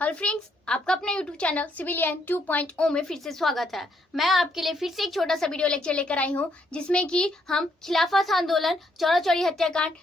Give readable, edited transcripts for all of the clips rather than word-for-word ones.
Hello friends, आपका अपने YouTube channel civilian 2.0 में फिर से स्वागत है। मैं आपके लिए फिर से एक छोटा सा वीडियो लेक्चर लेकर आई हूं, जिसमें कि हम खिलाफत आंदोलन, चौरा चौरी हत्याकांड,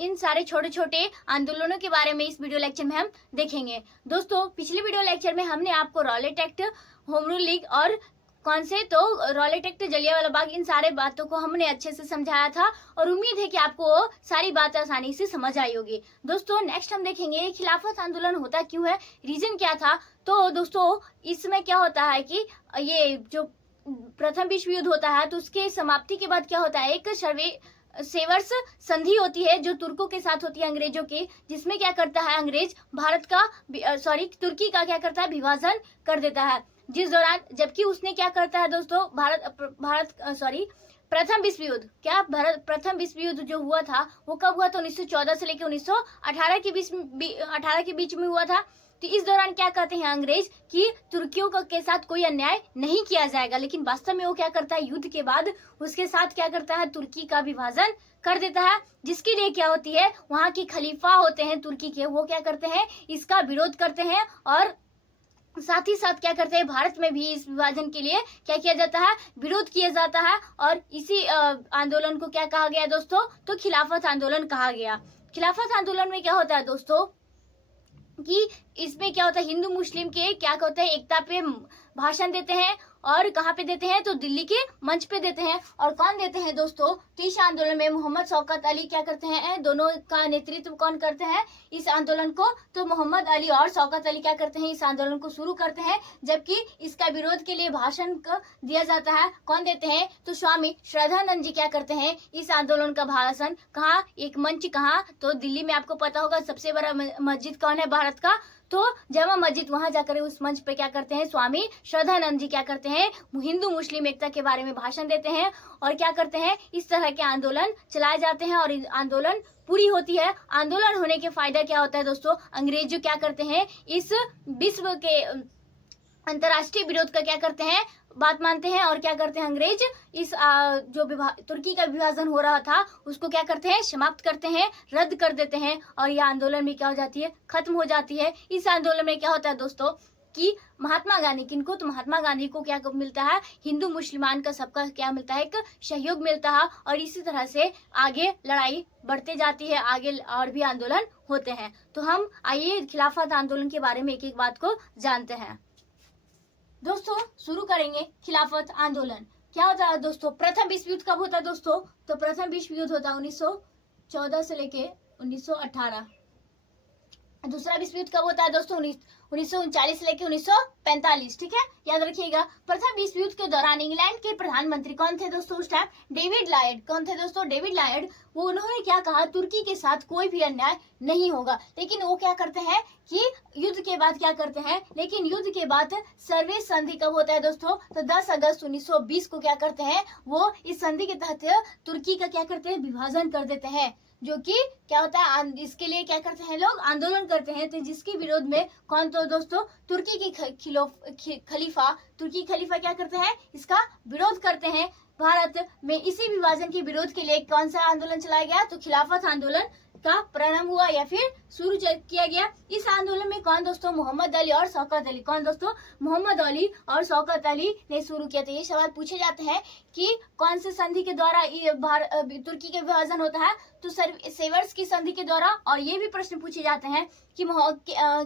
इन सारे छोटे छोटे आंदोलनों के बारे में इस वीडियो लेक्चर में हम देखेंगे। दोस्तों, पिछले वीडियो लेक्चर में हमने आपको Rowlatt act, home rule league और कौन से तो रॉलेट एक्ट, जलियांवाला बाग, इन सारे बातों को हमने अच्छे से समझाया था और उम्मीद है कि आपको वो सारी बातें आसानी से समझ आई होगी। दोस्तों, नेक्स्ट हम देखेंगे खिलाफत आंदोलन होता क्यों है, रीजन क्या था। तो दोस्तों, इसमें क्या होता है कि ये जो प्रथम विश्व युद्ध होता है, तो उसके समाप्ति के बाद क्या होता है, एक सेवर्स संधि होती है जो तुर्कों के साथ होती है, अंग्रेजों की, जिसमें क्या करता है अंग्रेज भारत का तुर्की का क्या करता है, विभाजन कर देता है। जिस दौरान, जबकि उसने क्या करता है दोस्तों, प्रथम विश्व युद्ध, प्रथम विश्व युद्ध जो हुआ था वो कब हुआ था, 1914 से लेकर 1918 के बीच में हुआ था। तो इस दौरान क्या कहते हैं अंग्रेज कि तुर्कियों के साथ कोई अन्याय नहीं किया जाएगा, लेकिन वास्तव में वो क्या करता है, युद्ध के बाद उसके साथ क्या करता है, तुर्की का विभाजन कर देता है। जिसके लिए क्या होती है, वहां की खलीफा होते हैं तुर्की के, वो क्या करते हैं, इसका विरोध करते हैं और साथ ही साथ क्या करते हैं, भारत में भी इस विभाजन के लिए क्या किया जाता है, विरोध किया जाता है। और इसी आंदोलन को क्या कहा गया दोस्तों, तो खिलाफत आंदोलन कहा गया। खिलाफत आंदोलन में क्या होता है दोस्तों कि इसमें क्या होता है, हिंदू मुस्लिम के क्या होता है, एकता पे भाषण देते हैं। और कहाँ पे देते हैं, तो दिल्ली के मंच पे देते हैं। और कौन देते हैं दोस्तों, तो इस आंदोलन में मोहम्मद शौकत अली क्या करते हैं, दोनों का नेतृत्व कौन करते हैं इस आंदोलन को, तो मोहम्मद अली और शौकत अली क्या करते हैं, इस आंदोलन को शुरू करते हैं। जबकि इसका विरोध के लिए भाषण दिया जाता है, कौन देते हैं, तो स्वामी श्रद्धानंद जी क्या करते हैं, इस आंदोलन का भाषण कहाँ, एक मंच कहाँ, तो दिल्ली में। आपको पता होगा सबसे बड़ा मस्जिद कौन है भारत का, तो जामा मस्जिद, वहां जाकर उस मंच पे क्या करते हैं, स्वामी श्रद्धानंद जी क्या करते हैं, हिंदू मुस्लिम एकता के बारे में भाषण देते हैं और क्या करते हैं, इस तरह के आंदोलन चलाए जाते हैं और आंदोलन पूरी होती है। आंदोलन होने के फायदा क्या होता है दोस्तों, अंग्रेज जो क्या करते हैं, इस विश्व के अंतर्राष्ट्रीय विरोध का क्या करते हैं, बात मानते हैं और क्या करते हैं अंग्रेज, इस जो तुर्की का विभाजन हो रहा था उसको क्या करते हैं, समाप्त करते हैं, रद्द कर देते हैं और यह आंदोलन में क्या हो जाती है, खत्म हो जाती है। इस आंदोलन में क्या होता है दोस्तों कि महात्मा गांधी, किनको, तो महात्मा गांधी को क्या मिलता है, हिंदू मुसलमान का सबका क्या मिलता है, एक सहयोग मिलता है। और इसी तरह से आगे लड़ाई बढ़ते जाती है, आगे और भी आंदोलन होते हैं। तो हम आइए खिलाफत आंदोलन के बारे में एक एक बात को जानते हैं। दोस्तों, शुरू करेंगे खिलाफत आंदोलन। क्या होता है दोस्तों, प्रथम विश्व युद्ध कब होता है दोस्तों, तो प्रथम विश्व युद्ध होता है 1914 से लेके 1918। दूसरा विश्व युद्ध कब होता है दोस्तों, 1939 से लेकर 1945। ठीक है, याद रखिएगा। प्रथम विश्व युद्ध के दौरान इंग्लैंड के प्रधानमंत्री कौन थे दोस्तों उस टाइम, डेविड लायड। कौन थे दोस्तों, डेविड लायड। वो उन्होंने क्या कहा, तुर्की के साथ कोई भी अन्याय नहीं होगा। लेकिन वो क्या करते हैं कि युद्ध के बाद क्या करते हैं, लेकिन युद्ध के बाद सर्वे संधि कब होता है दोस्तों, तो 10 अगस्त 1920 को क्या करते हैं, वो इस संधि के तहत तुर्की का क्या करते हैं, विभाजन कर देते हैं। जो कि क्या होता है, इसके लिए क्या करते हैं, लोग आंदोलन करते हैं। तो जिसके विरोध में कौन, तो दोस्तों तुर्की की खलीफा क्या करते हैं, इसका विरोध करते हैं। भारत में इसी विभाजन के विरोध के लिए कौन सा आंदोलन चलाया गया, तो खिलाफत आंदोलन का प्रारंभ हुआ या फिर शुरू किया गया। इस आंदोलन में कौन दोस्तों, मोहम्मद अली और शौकत अली। कौन दोस्तों, मोहम्मद अली और शौकत अली ने शुरू किया था। ये सवाल पूछे जाते हैं कि कौन से संधि के द्वारा तुर्की का विभाजन होता है, तो सेवर्स की संधि के द्वारा। और ये भी प्रश्न पूछे जाते हैं कि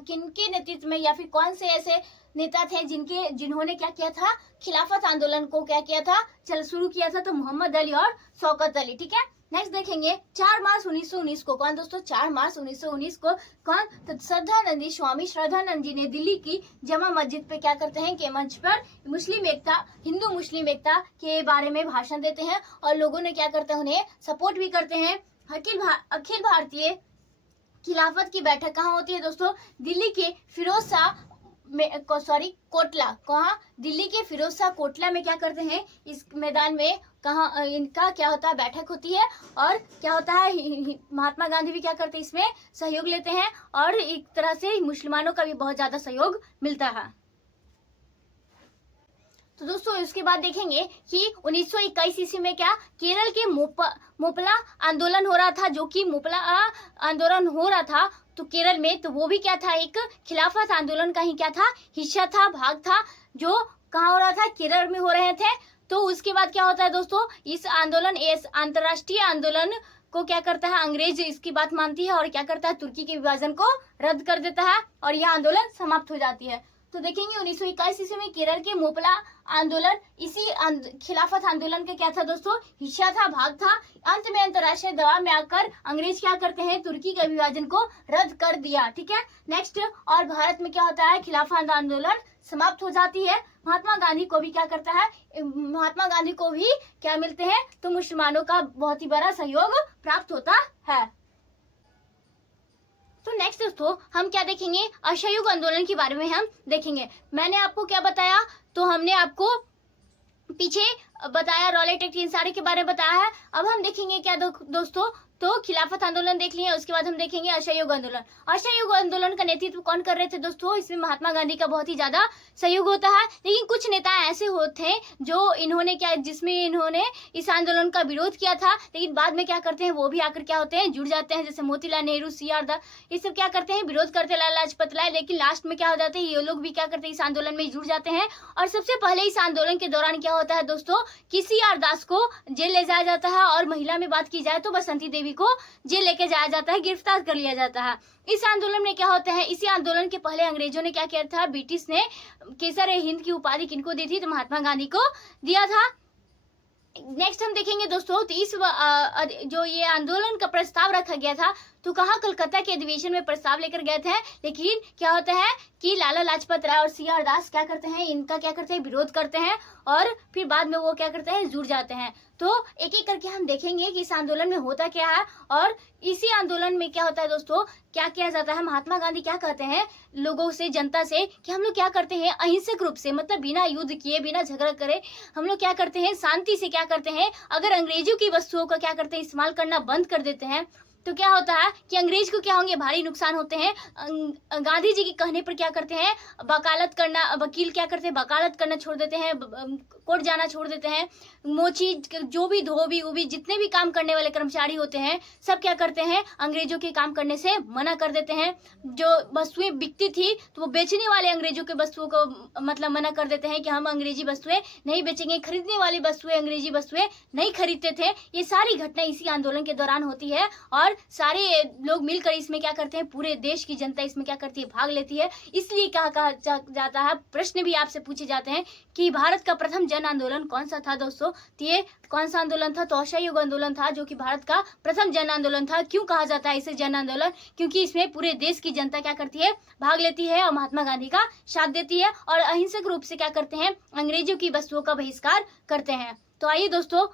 किनके नेतृत्व में या फिर कौन से ऐसे नेता थे जिन्होंने क्या किया था, खिलाफत आंदोलन को क्या किया था, शुरू किया था, तो मोहम्मद अली और शौकत अली। ठीक है, नेक्स्ट देखेंगे 4 मार्च 1919 को। कौन दोस्तों, 4 मार्च 1919 को कौन, तो श्रद्धानंद, स्वामी श्रद्धानंद जी ने दिल्ली की जामा मस्जिद पे क्या करते हैं, के मंच पर हिंदू मुस्लिम एकता के बारे में भाषण देते हैं और लोगों ने क्या करते हैं, उन्हें सपोर्ट भी करते हैं। अखिल भारतीय खिलाफत की बैठक कहाँ होती है दोस्तों, दिल्ली के कोटला। कहाँ, दिल्ली के फिरोज शाह कोटला में क्या करते हैं, इस मैदान में कहाँ इनका क्या होता है, बैठक होती है। और क्या होता है, महात्मा गांधी भी क्या करते हैं, इसमें सहयोग लेते हैं और एक तरह से मुसलमानों का भी बहुत ज्यादा सहयोग मिलता है। तो दोस्तों उसके बाद देखेंगे कि 1921 ईस्वी में क्या केरल के मोपला आंदोलन हो रहा था, जो कि मोपला आंदोलन हो रहा था तो केरल में, तो वो भी क्या था, एक खिलाफत आंदोलन का ही क्या था, हिस्सा था, भाग था, जो कहाँ हो रहा था, केरल में हो रहे थे। तो उसके बाद क्या होता है दोस्तों, इस आंदोलन, इस अंतर्राष्ट्रीय आंदोलन को क्या करता है, अंग्रेज इसकी बात मानती है और क्या करता है, तुर्की के विभाजन को रद्द कर देता है और यह आंदोलन समाप्त हो जाती है। तो देखेंगे 1921 ईस्वी में केरल के मोपला आंदोलन इसी खिलाफत आंदोलन का क्या था दोस्तों, हिस्सा था, भाग था। अंत में अंतर्राष्ट्रीय दबाव में आकर अंग्रेज क्या करते हैं, तुर्की के विभाजन को रद्द कर दिया। ठीक है, नेक्स्ट, और भारत में क्या होता है, खिलाफत आंदोलन समाप्त हो जाती है। महात्मा गांधी को भी क्या करता है, महात्मा गांधी को भी क्या मिलते हैं, तो मुसलमानों का बहुत ही बड़ा सहयोग प्राप्त होता है। तो नेक्स्ट दोस्तों हम क्या देखेंगे, असहयोग आंदोलन के बारे में हम देखेंगे। मैंने आपको क्या बताया, तो हमने आपको पीछे बताया, रॉलेट एक्ट, इन सारे के बारे में बताया है। अब हम देखेंगे क्या दोस्तों, तो खिलाफत आंदोलन देख लिए, उसके बाद हम देखेंगे असहयोग आंदोलन। असहयोग आंदोलन का नेतृत्व कौन कर रहे थे दोस्तों, इसमें महात्मा गांधी का बहुत ही ज्यादा सहयोग होता है। लेकिन कुछ नेता ऐसे होते हैं जो इन्होंने क्या, जिसमें इन्होंने इस आंदोलन का विरोध किया था, लेकिन बाद में क्या करते हैं, वो भी आकर क्या होते हैं, जुड़ जाते हैं। जैसे मोतीलाल नेहरू, CR दास, ये सब क्या करते हैं, विरोध करते लाला लाजपत राय, लेकिन लास्ट में क्या हो जाते हैं, ये लोग भी क्या करते हैं, इस आंदोलन में जुड़ जाते हैं। और सबसे पहले इस आंदोलन के दौरान क्या होता है दोस्तों, कि CR दास को जेल ले जाया जाता है, और महिला में बात की जाए तो बसंती देवी को जेल लेके जाया जाता है, गिरफ्तार कर लिया जाता है। इस आंदोलन में क्या होता है, इसी आंदोलन के पहले अंग्रेजों ने क्या किया था, ब्रिटिश ने केसर हिंद की उपाधि किनको दी थी, तो महात्मा गांधी को दिया था। नेक्स्ट हम देखेंगे दोस्तों, तो इस जो ये आंदोलन का प्रस्ताव रखा गया था, तो कहाँ, कलकत्ता के अधिवेशन में प्रस्ताव लेकर गए थे। लेकिन क्या होता है कि लाला लाजपत राय और CR दास क्या करते हैं, इनका क्या करते हैं, विरोध करते हैं, और फिर बाद में वो क्या करते हैं, जुड़ जाते हैं। तो एक एक करके हम देखेंगे कि इस आंदोलन में होता क्या है, और इसी आंदोलन में क्या होता है दोस्तों, क्या किया जाता है। महात्मा गांधी क्या कहते हैं लोगों से, जनता से, कि हम लोग क्या करते हैं, अहिंसक रूप से, मतलब बिना युद्ध किए, बिना झगड़ा करे, हम लोग क्या करते हैं, शांति से क्या करते हैं, अगर अंग्रेजों की वस्तुओं का क्या करते हैं, इस्तेमाल करना बंद कर देते हैं, तो क्या होता है कि अंग्रेज को क्या होंगे, भारी नुकसान होते हैं। गांधी जी के कहने पर क्या करते हैं, वकालत करना, वकील क्या करते हैं, वकालत करना छोड़ देते हैं, कोर्ट जाना छोड़ देते हैं। मोची, जो भी धोबी उबी, जितने भी काम करने वाले कर्मचारी होते हैं, सब क्या करते हैं, अंग्रेजों के काम करने से मना कर देते हैं। जो वस्तुएं बिकती थी, तो वो बेचने वाले अंग्रेजों के वस्तुओं को मतलब मना कर देते हैं कि हम अंग्रेजी वस्तुएं नहीं बेचेंगे, खरीदने वाली वस्तुएं, अंग्रेजी वस्तुएं नहीं खरीदते थे। ये सारी घटना इसी आंदोलन के दौरान होती है, और सारे लोग मिलकर इसमें क्या करते हैं, पूरे देश की जनता इसमें क्या करती है, भाग लेती है। इसलिए क्या कहा जाता है, प्रश्न भी आपसे पूछे जाते हैं कि भारत का प्रथम जन आंदोलन कौन सा था दोस्तों, तो ये कौन सा आंदोलन था, तो असहयोग आंदोलन था, जो कि भारत का प्रथम जन आंदोलन था। क्यों कहा जाता है इसे जन आंदोलन, क्योंकि इसमें पूरे देश की जनता क्या करती है, भाग लेती है, और महात्मा गांधी का साथ देती है, और अहिंसक रूप से क्या करते हैं, अंग्रेजों की वस्तुओं का बहिष्कार करते हैं। तो आइए दोस्तों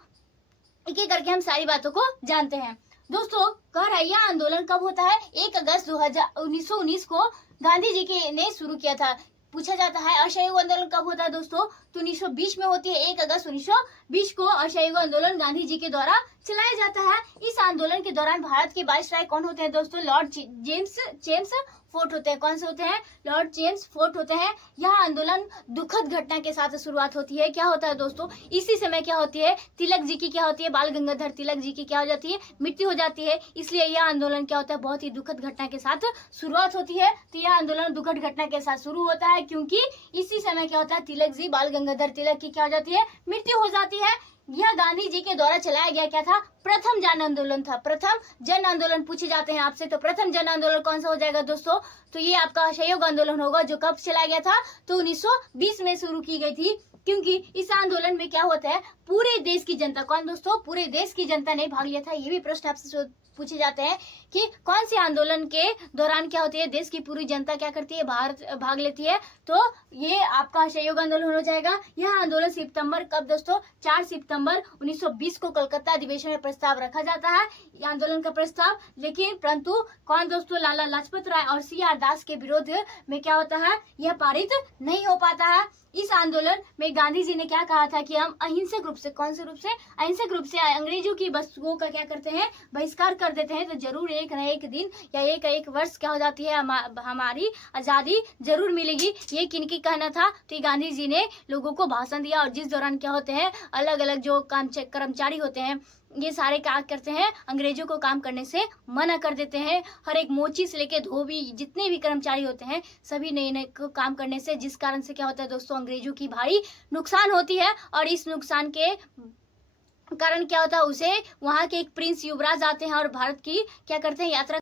एक एक करके हम सारी बातों को जानते हैं। दोस्तों कह रहा है, यह आंदोलन कब होता है, 1 अगस्त 1919 को गांधी जी ने शुरू किया था। पूछा जाता है असहयोग आंदोलन कब होता है दोस्तों, तो 1920 में होती है। 1 अगस्त 1920 को असहयोग आंदोलन गांधी जी के द्वारा चलाया जाता है। इस आंदोलन के दौरान भारत के वाइसराय कौन होते हैं दोस्तों, लॉर्ड जेम्स फोर्ट होते हैं। कौन से होते हैं, लॉर्ड जेम्स फोर्ट होते हैं। यह आंदोलन दुखद घटना के साथ शुरुआत होती है। क्या होता है दोस्तों, इसी समय क्या होती है, तिलक जी की क्या होती है, बाल गंगाधर तिलक जी की क्या हो जाती है, मृत्यु हो जाती है। इसलिए यह आंदोलन क्या होता है, बहुत ही दुखद घटना के साथ शुरुआत होती है। तो यह आंदोलन दुखद घटना के साथ शुरू होता है, क्योंकि इसी समय क्या होता है, तिलक जी, बाल गंगाधर तिलक की क्या हो जाती है, मृत्यु हो जाती है। यह गांधी जी के द्वारा चलाया गया क्या था, प्रथम जन आंदोलन था। प्रथम जन आंदोलन पूछे जाते हैं आपसे, तो प्रथम जन आंदोलन कौन सा हो जाएगा दोस्तों, तो ये आपका असहयोग आंदोलन होगा, जो कब चलाया गया था, तो 1920 में शुरू की गई थी। क्योंकि इस आंदोलन में क्या होता है, पूरे देश की जनता, कौन दोस्तों, पूरे देश की जनता ने भाग लिया था। ये भी प्रश्न आपसे पूछे जाते हैं कि कौन से आंदोलन के दौरान क्या होती है, देश की पूरी जनता क्या करती है, भाग लेती है, तो ये आपका असहयोग आंदोलन हो जाएगा। यह आंदोलन सितंबर कब दोस्तों, 4 सितंबर 1920 को कलकत्ता अधिवेशन में प्रस्ताव रखा जाता है, ये आंदोलन का प्रस्ताव। लेकिन परंतु कौन दोस्तों, लाला लाजपत राय और CR दास के विरोध में क्या होता है, यह पारित नहीं हो पाता है। इस आंदोलन में गांधी जी ने क्या कहा था कि हम अहिंसक रूप से, कौन से रूप से, अहिंसक रूप से अंग्रेजों की वस्तुओं का क्या करते हैं, बहिष्कार कर देते हैं तो जरूर एक न एक दिन या एक एक वर्ष क्या हो जाती है, हमारी आज़ादी जरूर मिलेगी। ये किनकी कहना था? तो ये गांधी जी ने लोगों को भाषण दिया, और जिस दौरान क्या होते हैं अलग अलग जो कर्मचारी होते हैं ये सारे क्या करते हैं, अंग्रेजों को काम करने से मना कर देते हैं। हर एक मोची से लेके धोबी जितने भी कर्मचारी होते हैं सभी नए नए काम करने से, जिस कारण से क्या होता है दोस्तों, अंग्रेजों की भारी नुकसान होती है। और इस नुकसान के कारण क्या होता है, उसे वहां के एक प्रिंस युवराज आते हैं और भारत की क्या करते हैं, यात्रा।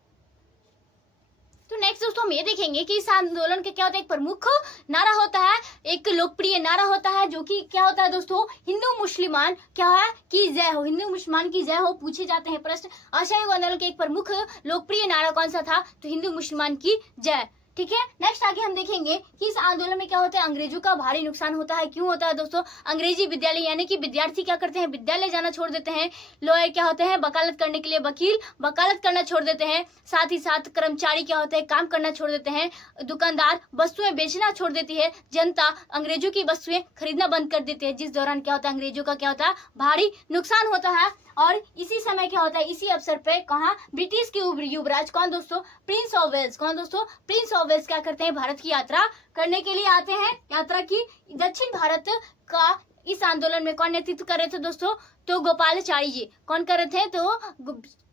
तो नेक्स्ट दोस्तों हम ये देखेंगे कि इस आंदोलन के क्या होता है, एक प्रमुख नारा होता है, एक लोकप्रिय नारा होता है, जो कि क्या होता है दोस्तों, हिंदू मुसलमान क्या है कि जय हो, हिंदू मुसलमान की जय हो। पूछे जाते हैं प्रश्न, असहयोग आंदोलन के एक प्रमुख लोकप्रिय नारा कौन सा था? तो हिंदू मुसलमान की जय। ठीक है, नेक्स्ट आगे हम देखेंगे कि इस आंदोलन में क्या होता है, अंग्रेजों का भारी नुकसान होता है। क्यों होता है दोस्तों? अंग्रेजी विद्यालय यानी कि विद्यार्थी क्या करते हैं, विद्यालय जाना छोड़ देते हैं। लॉयर क्या होते हैं, वकालत करने के लिए वकील वकालत करना छोड़ देते हैं। साथ ही साथ कर्मचारी क्या होते हैं, काम करना छोड़ देते हैं। दुकानदार वस्तुएं बेचना छोड़ देती है। जनता अंग्रेजों की वस्तुएं खरीदना बंद कर देती है, जिस दौरान क्या होता है, अंग्रेजों का क्या होता है, भारी नुकसान होता है। और इसी समय क्या होता है, इसी अवसर पे कहा ब्रिटिश के युवराज कौन दोस्तों, प्रिंस ऑफ वेल्स। कौन दोस्तों? प्रिंस ऑफ वेल्स क्या करते हैं, भारत की यात्रा करने के लिए आते हैं। यात्रा की दक्षिण भारत का इस आंदोलन में कौन नेतृत्व कर रहे थे दोस्तों? तो गोपालाचारी जी। कौन कर रहे थे? तो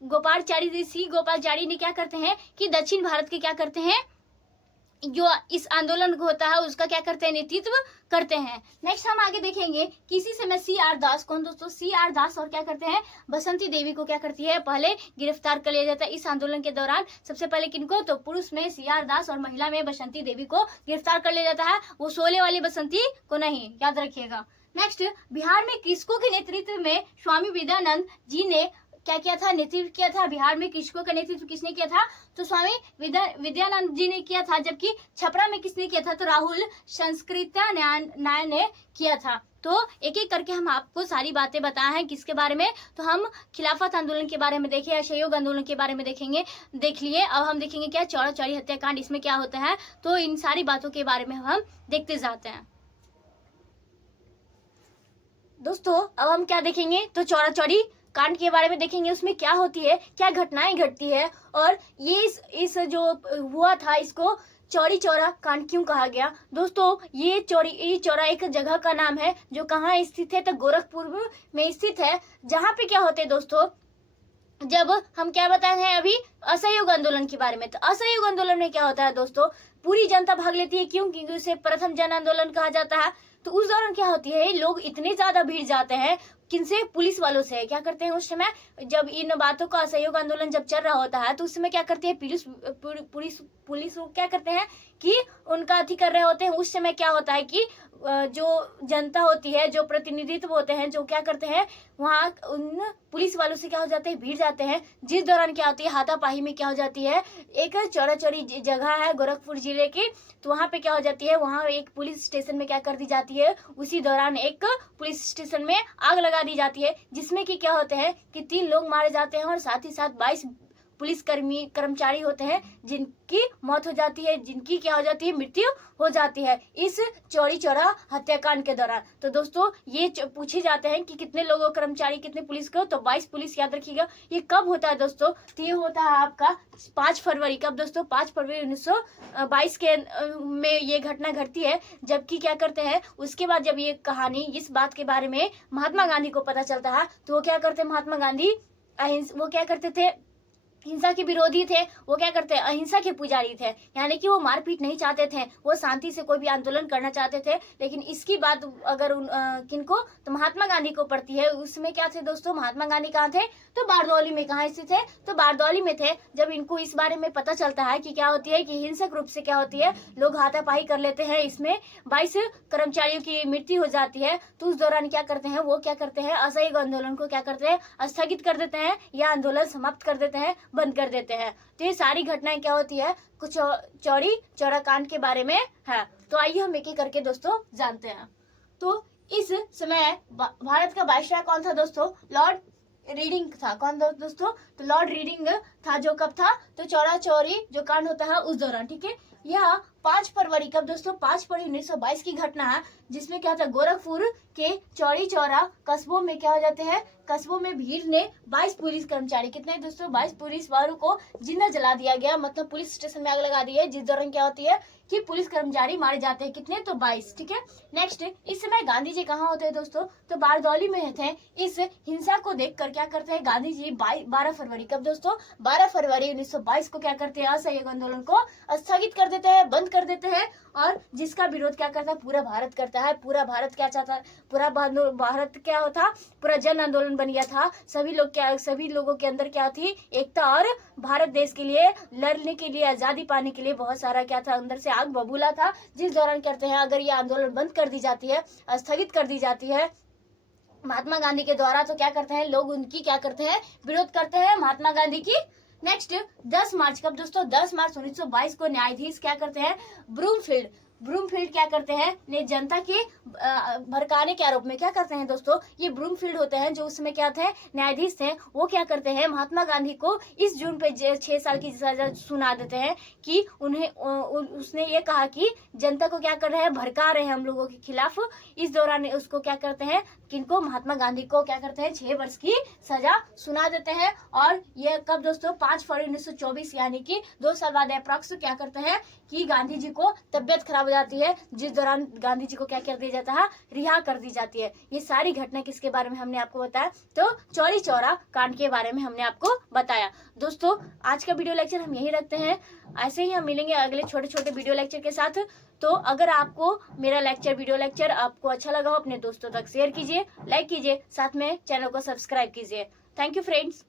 गोपालाचारी जी। गोपालाचारी ने क्या करते हैं कि दक्षिण भारत के क्या करते हैं, जो इस आंदोलन होता है उसका क्या करते हैं, नेतृत्व करते हैं। नेक्स्ट हम आगे देखेंगे कि इसी समय CR दास। कौन दोस्तों? CR दास। और क्या करते हैं, बसंती देवी को क्या करती है, पहले गिरफ्तार कर लिया जाता है इस आंदोलन के दौरान। सबसे पहले किनको? तो पुरुष में CR दास और महिला में बसंती देवी को गिरफ्तार कर लिया जाता है। वो शोले वाली बसंती को नहीं, याद रखिएगा। नेक्स्ट, बिहार में किसको के नेतृत्व में स्वामी विवेकानंद जी ने क्या किया था, नेतृत्व किया था? बिहार में किसको का नेतृत्व किसने किया था? तो स्वामी विद्यानंद जी ने किया था। जबकि छपरा में किसने किया था? तो राहुल संस्कृत्यानंद ने किया था। तो एक एक करके हम आपको सारी बातें बताए हैं किसके बारे में। तो हम खिलाफत आंदोलन के बारे में देखे, असहयोग आंदोलन के बारे में देखेंगे, देख लिए। अब हम देखेंगे क्या चौरा चौरी हत्याकांड, इसमें क्या होता है। तो इन सारी बातों के बारे में हम देखते जाते हैं दोस्तों। अब हम क्या देखेंगे, तो चौरा चौरी कांड के बारे में देखेंगे। उसमें क्या होती है, क्या घटनाएं घटती है, और ये इस जो हुआ था इसको चौरी चौरा कांड क्यों कहा गया दोस्तों। ये चौरा एक जगह का नाम है जो कहाँ स्थित है, तो गोरखपुर में स्थित है। जहाँ पे क्या होते हैं दोस्तों, जब हम क्या बताए हैं अभी असहयोग आंदोलन के बारे में, तो असहयोग आंदोलन में क्या होता है दोस्तों, पूरी जनता भाग लेती है। क्यों? क्योंकि उसे प्रथम जन आंदोलन कहा जाता है। तो उस दौरान क्या होती है, लोग इतने ज्यादा भीड़ जाते हैं, किनसे? पुलिस वालों से। क्या करते हैं उस समय, जब इन बातों का असहयोग आंदोलन जब चल रहा होता है, तो उस समय क्या करती है पुलिस क्या करते हैं कि उनका अति कर रहे होते हैं। उस समय क्या होता है कि जो जनता होती है, जो प्रतिनिधित्व होते हैं, जो क्या करते हैं, वहाँ उन पुलिस वालों से क्या हो जाते हैं, भीड़ जाते हैं। जिस दौरान क्या होती है, हाथापाई में क्या हो जाती है, एक चौरा चौरी जगह है गोरखपुर जिले की, तो वहाँ पे क्या हो जाती है, वहाँ एक पुलिस स्टेशन में क्या कर दी जाती है, उसी दौरान एक पुलिस स्टेशन में आग लगा दी जाती है, जिसमें कि क्या होते हैं कि 3 लोग मारे जाते हैं और साथ ही साथ 22 पुलिस कर्मचारी होते हैं जिनकी मौत हो जाती है, जिनकी क्या हो जाती है, मृत्यु हो जाती है इस चौरी चौरा हत्याकांड के दौरान। तो दोस्तों ये पूछे जाते हैं कि कितने लोगों कर्मचारी, कितने पुलिस को, तो 22 पुलिस, याद रखिएगा। ये कब होता है दोस्तों, तो ये होता है आपका 5 फरवरी। कब दोस्तों? 5 फरवरी 1922 के में ये घटना घटती है। जबकि क्या करते हैं, उसके बाद जब ये कहानी, इस बात के बारे में महात्मा गांधी को पता चलता है, तो वो क्या करते, महात्मा गांधी वो क्या करते थे, हिंसा के विरोधी थे। वो क्या करते हैं, अहिंसा के पुजारी थे, यानी कि वो मारपीट नहीं चाहते थे, वो शांति से कोई भी आंदोलन करना चाहते थे। लेकिन इसकी बात अगर किनको, तो महात्मा गांधी को पड़ती है। उसमें क्या थे दोस्तों, महात्मा गांधी कहाँ थे, तो बारदौली में। कहाँ स्थित थे, तो बारदौली में थे। जब इनको इस बारे में पता चलता है कि क्या होती है, कि हिंसक रूप से क्या होती है, लोग हाथापाई कर लेते हैं, इसमें 22 कर्मचारियों की मृत्यु हो जाती है, तो उस दौरान क्या करते हैं, वो क्या करते हैं, असहयोग आंदोलन को क्या करते हैं, स्थगित कर देते हैं, या आंदोलन समाप्त कर देते हैं, बंद कर देते हैं। तो ये सारी घटनाएं क्या होती है, कुछ चौरी चौरा कांड के बारे में है। तो आइए हम एक एक करके दोस्तों जानते हैं। तो इस समय भारत का वायसराय कौन था दोस्तों, लॉर्ड रीडिंग था। कौन दोस्तों, तो लॉर्ड रीडिंग था। जो कब था, तो चौरा चौरी जो कांड होता है उस दौरान। ठीक है, यह 5 फरवरी कब दोस्तों, 5 फरवरी 1922 की घटना है, जिसमें क्या था, गोरखपुर के चौड़ी चौरा कस्बों में क्या हो जाते हैं, कस्बों में भीड़ ने 22 पुलिस कर्मचारी, कितने दोस्तों, 22 पुलिस वालों को जिंदा जला दिया गया, मतलब पुलिस स्टेशन में आग लगा दी है, जिस दौरान क्या होती है कि पुलिस कर्मचारी मारे जाते हैं, कितने, तो 22। ठीक है, नेक्स्ट, इस समय गांधी जी कहाँ होते हैं दोस्तों, तो बारदौली में थे। इस हिंसा को देखकर क्या करते हैं गांधी जी 12 फरवरी कब दोस्तों, 12 फरवरी 1922 को क्या करते हैं, असहयोग आंदोलन को स्थगित कर देते हैं, बंद कर देते हैं, और जिसका विरोध क्या करता है, पूरा भारत करता है। पूरा भारत क्या चाहता है, पूरा भारत क्या होता, पूरा जन आंदोलन बन गया था। सभी लोगों के अंदर क्या थी, एकता, और भारत देश के लिए लड़ने के लिए, आजादी पाने के लिए बहुत सारा क्या था, अंदर से आग बबूला था, जिस दौरान कहते हैं अगर ये आंदोलन बंद कर दी जाती है, स्थगित कर दी जाती है महात्मा गांधी के द्वारा, तो क्या करते हैं लोग, उनकी क्या करते हैं, विरोध करते हैं महात्मा गांधी की। नेक्स्ट, 10 मार्च कब दोस्तों, 10 मार्च 1922 को न्यायाधीश क्या करते हैं, ब्रूमफील्ड क्या करते हैं, ने जनता के भड़काने के आरोप में क्या करते हैं दोस्तों, ये ब्रूमफील्ड होते हैं जो उसमें क्या थे, न्यायाधीश थे, वो क्या करते हैं महात्मा गांधी को इस जून पे 6 साल की सजा सुना देते हैं कि उन्हें उसने ये कहा कि जनता को क्या कर रहे हैं, भड़का रहे हैं हम लोगों के खिलाफ। इस दौरान उसको क्या करते हैं, किनको, महात्मा गांधी को क्या करते हैं 6 वर्ष की सजा सुना देते हैं। और ये कब दोस्तों, 5 फरवरी 1924, यानी कि 2 साल बाद अप्रॉक्स क्या करते हैं कि गांधी जी को तबियत खराब हो जाती है, जिस दौरान गांधी जी को क्या कर दिया जाता है, रिहा कर दी जाती है। ये सारी घटना किसके बारे में हमने आपको बताया, तो चौरी चौरा कांड के बारे में हमने आपको बताया। दोस्तों आज का वीडियो लेक्चर हम यही रखते हैं, ऐसे ही हम मिलेंगे अगले छोटे छोटे वीडियो लेक्चर के साथ। तो अगर आपको मेरा वीडियो लेक्चर आपको अच्छा लगा हो, अपने दोस्तों तक शेयर कीजिए, लाइक कीजिए, साथ में चैनल को सब्सक्राइब कीजिए। Thank you friends.